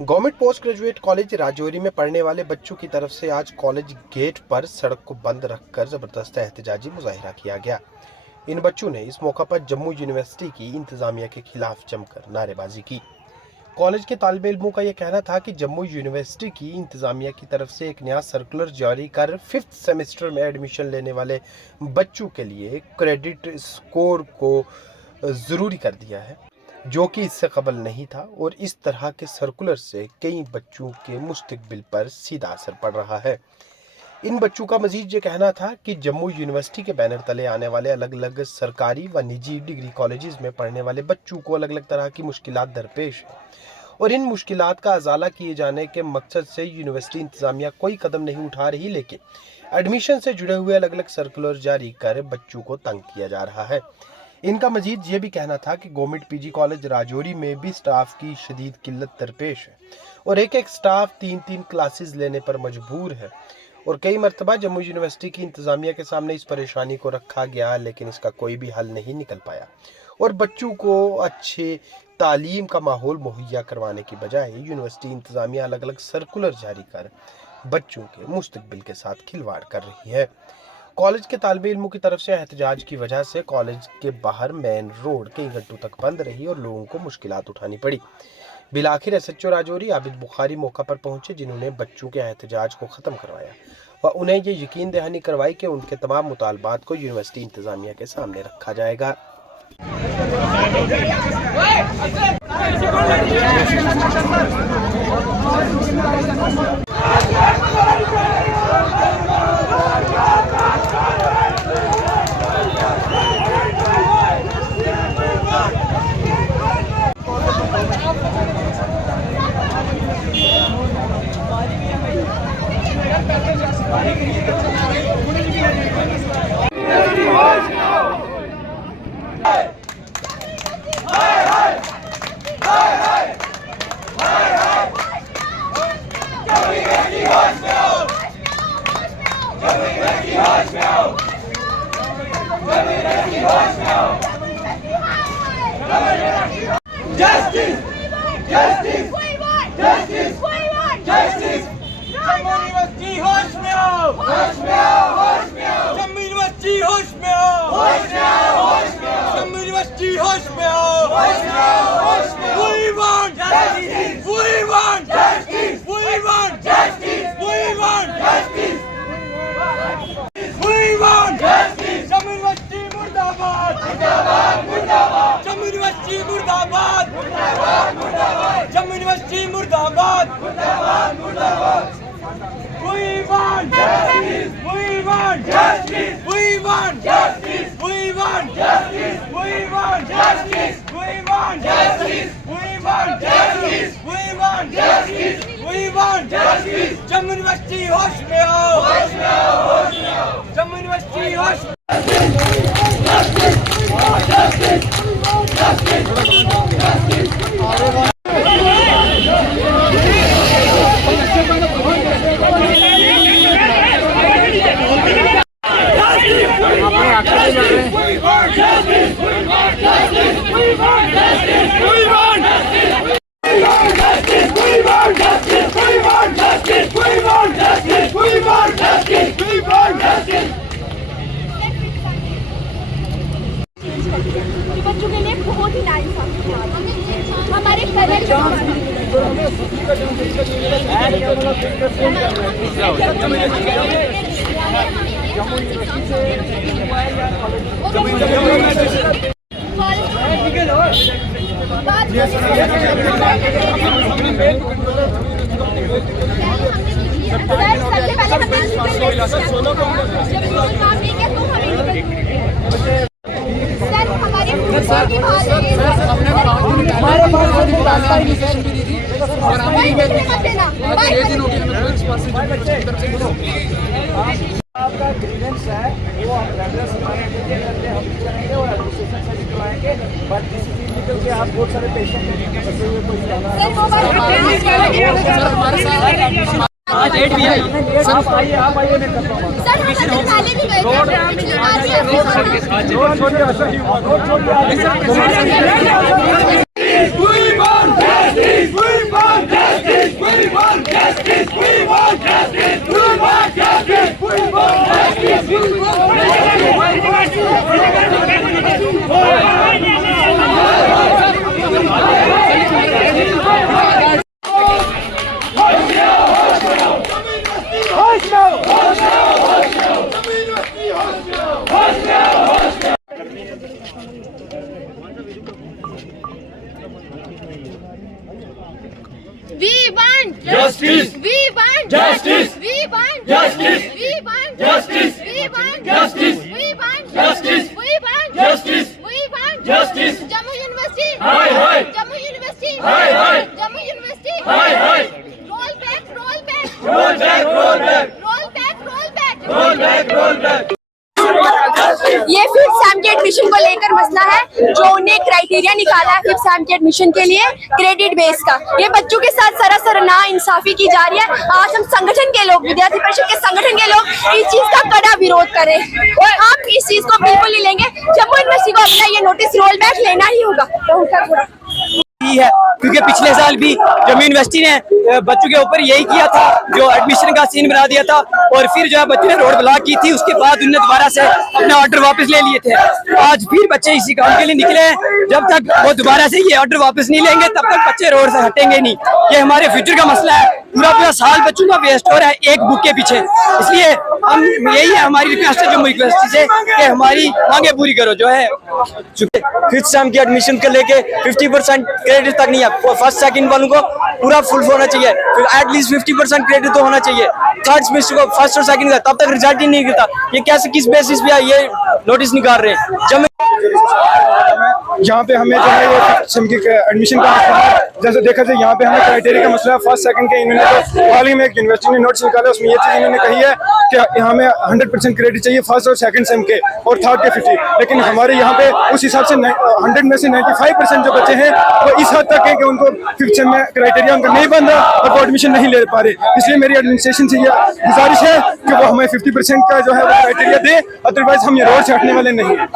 Government post graduate college Rajouri में पढ़ने वाले बच्चों की तरफ से आज कॉलेज गेट पर सड़क को बंद रखकर जबरदस्त एहतजाजी मुजाहिरा किया गया। इन बच्चों ने इस मौका पर जम्मू यूनिवर्सिटी की इंतजामिया के खिलाफ जमकर नारेबाजी की। कॉलेज के तालिबे इल्मों का यह कहना था कि जम्मू यूनिवर्सिटी की इंतजामिया की तरफ से एक नया सर्कुलर जारी कर 5th सेमेस्टर में एडमिशन लेने वाले बच्चों के लिए क्रेडिट स्कोर को ज़रूरी कर दिया है, जो कि इससे कबल नहीं था। और इस तरह के सर्कुलर से कई बच्चों के मुस्तकबिल पर सीधा असर पड़ रहा है। इन बच्चों का मजीद ये कहना था कि जम्मू यूनिवर्सिटी के बैनर तले आने वाले अलग अलग सरकारी व निजी डिग्री कॉलेजेस में पढ़ने वाले बच्चों को अलग अलग तरह की मुश्किलात दरपेश है और इन मुश्किलात का अजाला किए जाने के मकसद से यूनिवर्सिटी इंतजामिया कोई कदम नहीं उठा रही, लेकिन एडमिशन से जुड़े हुए अलग अलग सर्कुलर जारी कर बच्चों को तंग किया जा रहा है। इनका मजीद ये भी कहना था कि गवर्नमेंट पीजी कॉलेज राजौरी में भी स्टाफ की शदीद किल्लत दरपेश है और एक स्टाफ 3-3 क्लासेस लेने पर मजबूर है और कई मरतबा जम्मू यूनिवर्सिटी की इंतजामिया के सामने इस परेशानी को रखा गया, लेकिन इसका कोई भी हल नहीं निकल पाया और बच्चों को अच्छे तालीम का माहौल मुहैया करवाने की बजाय यूनिवर्सिटी इंतजामिया अलग अलग सर्कुलर जारी कर बच्चों के मुस्तकबिल के साथ खिलवाड़ कर रही है। कॉलेज के तालिबे इल्मों की तरफ से एहतजाज की वजह से कॉलेज के बाहर मेन रोड कई घंटों तक बंद रही और लोगों को मुश्किलात उठानी पड़ी। बिलाखिर एसएचओ राजौरी आबिद बुखारी मौका पर पहुंचे, जिन्होंने बच्चों के एहतजाज को ख़त्म करवाया व उन्हें ये यकीन दहानी करवाई कि उनके तमाम मुतालबात को यूनिवर्सिटी इंतजामिया के सामने रखा जाएगा। Justice! Justice! Justice! Justice! Jammu university होश में आओ! होश में आओ! होश में आओ! जम्मू यूनिवर्सिटी होश में आओ! होश में आओ! होश में आओ! जम्मू यूनिवर्सिटी होश में आओ! होश में आओ! होश में आओ! We want justice! We want justice! We want justice! We want justice! We want justice! Jammu university मुर्दाबाद! मुर्दाबाद! मुर्दाबाद! जम्मू यूनिवर्सिटी मुर्दाबाद! मुर्दाबाद! मुर्दाबाद! जम्मू यूनिवर्सिटी मुर्दाबाद! मुर्दाबाद! मुर्दाबाद! We want justice! We want justice! We want justice! We want justice! We want justice! We want justice! We want justice! We want justice! We want justice! Jammu university होश में आओ! होश में आओ! होश में आओ! जम्मू यूनिवर्सिटी होश में बच्चों के लिए बहुत ही नाइंसाफी हमारे पेरेंट्स आपका ग्रीवेंस है वो हम रेफरेंस हमारे करते हम करेंगे और एडमिनिस्ट्रेशन से निकलवाएंगे। बट किसी चीज निकल के आप बहुत सारे पेशेंट फंसे हुए कोई आज डेट भी है। आप आइए मैं करता हूँ। सर हम पहले भी गए थे। We want justice! We want justice! We want Justice. We want Justice. We want Justice. We want Justice. We want Justice. We want Justice. We want Justice. We want Justice. Jammu University. Hi, hi. Jammu University. Hi, hi. Jammu University. Hi, hi. Roll back. Roll back. Roll back, roll back. Roll back. Roll back. Roll back, roll back. ये fifth sem के admission को लेकर मसला है, जो उन्हें criteria निकाला है फिफ्थ सेम के एडमिशन के लिए क्रेडिट बेस का। ये बच्चों के साथ सरासर ना इंसाफी की जा रही है। आज हम संगठन के लोग, विद्यार्थी परिषद के संगठन के लोग इस चीज का कड़ा विरोध करें और हम इस चीज को बिल्कुल नहीं लेंगे। जम्मू यूनिवर्सिटी को अपना ये नोटिस रोल बैक लेना ही होगा। है क्योंकि पिछले साल भी जम्मू यूनिवर्सिटी ने बच्चों के ऊपर यही किया था, जो एडमिशन का सीन बना दिया था और फिर जो है बच्चों ने रोड ब्लॉक की थी। उसके बाद उन्होंने दोबारा से अपने ऑर्डर वापस ले लिए थे। आज फिर बच्चे इसी काम के लिए निकले हैं। जब तक वो दोबारा से ये ऑर्डर वापस नहीं लेंगे तब तक बच्चे रोड से हटेंगे नहीं। ये हमारे फ्यूचर का मसला है। पूरा साल बच्चों का वेस्ट हो रहा है एक बुक के पीछे। इसलिए हम यही है हमारी रिक्वेस्ट है जम्मू यूनिवर्सिटी से कि हमारी मांगे पूरी करो। जो है फिफ्थ सेम की एडमिशन को लेके 50% क्रेडिट तक नहीं है। फर्स्ट सेकंड वालों को पूरा फुल होना चाहिए, एटलीस्ट 50% क्रेडिट तो होना चाहिए। थर्ड सेमेस्टर को फर्स्ट और सेकंड का तब तक रिजल्ट ही नहीं गिरता। ये कैसे किस बेसिस पे ये नोटिस निकाल रहे हैं। जब यहाँ पे हमें जो है ये सिम की एडमिशन का मसला है। जैसे देखा जाए यहाँ पे हमें क्राइटेरिया का मसला है। फर्स्ट सेकंड के इन्होंने तो हाल ही में एक यूनिवर्सिटी ने नोटिस निकाला, उसमें ये चीज़ इन्होंने कही है कि हमें 100% क्रेडिट चाहिए फर्स्ट और सेकंड सेम के और थर्ड के 50। लेकिन हमारे यहाँ पे उस हिसाब से 100 में से 95% जो बच्चे हैं वो इस हद तक है कि उनको फिफ्थ सेम में क्राइटेरिया उनका नहीं बन रहा और वो एडमिशन नहीं ले पा रहे। इसलिए मेरी एडमिनिस्ट्रेशन से ये गुजारिश है कि वो हमें 50% का जो है वो क्राइटेरिया दे, अदरवाइज हम ये रोड से हटने वाले नहीं हैं।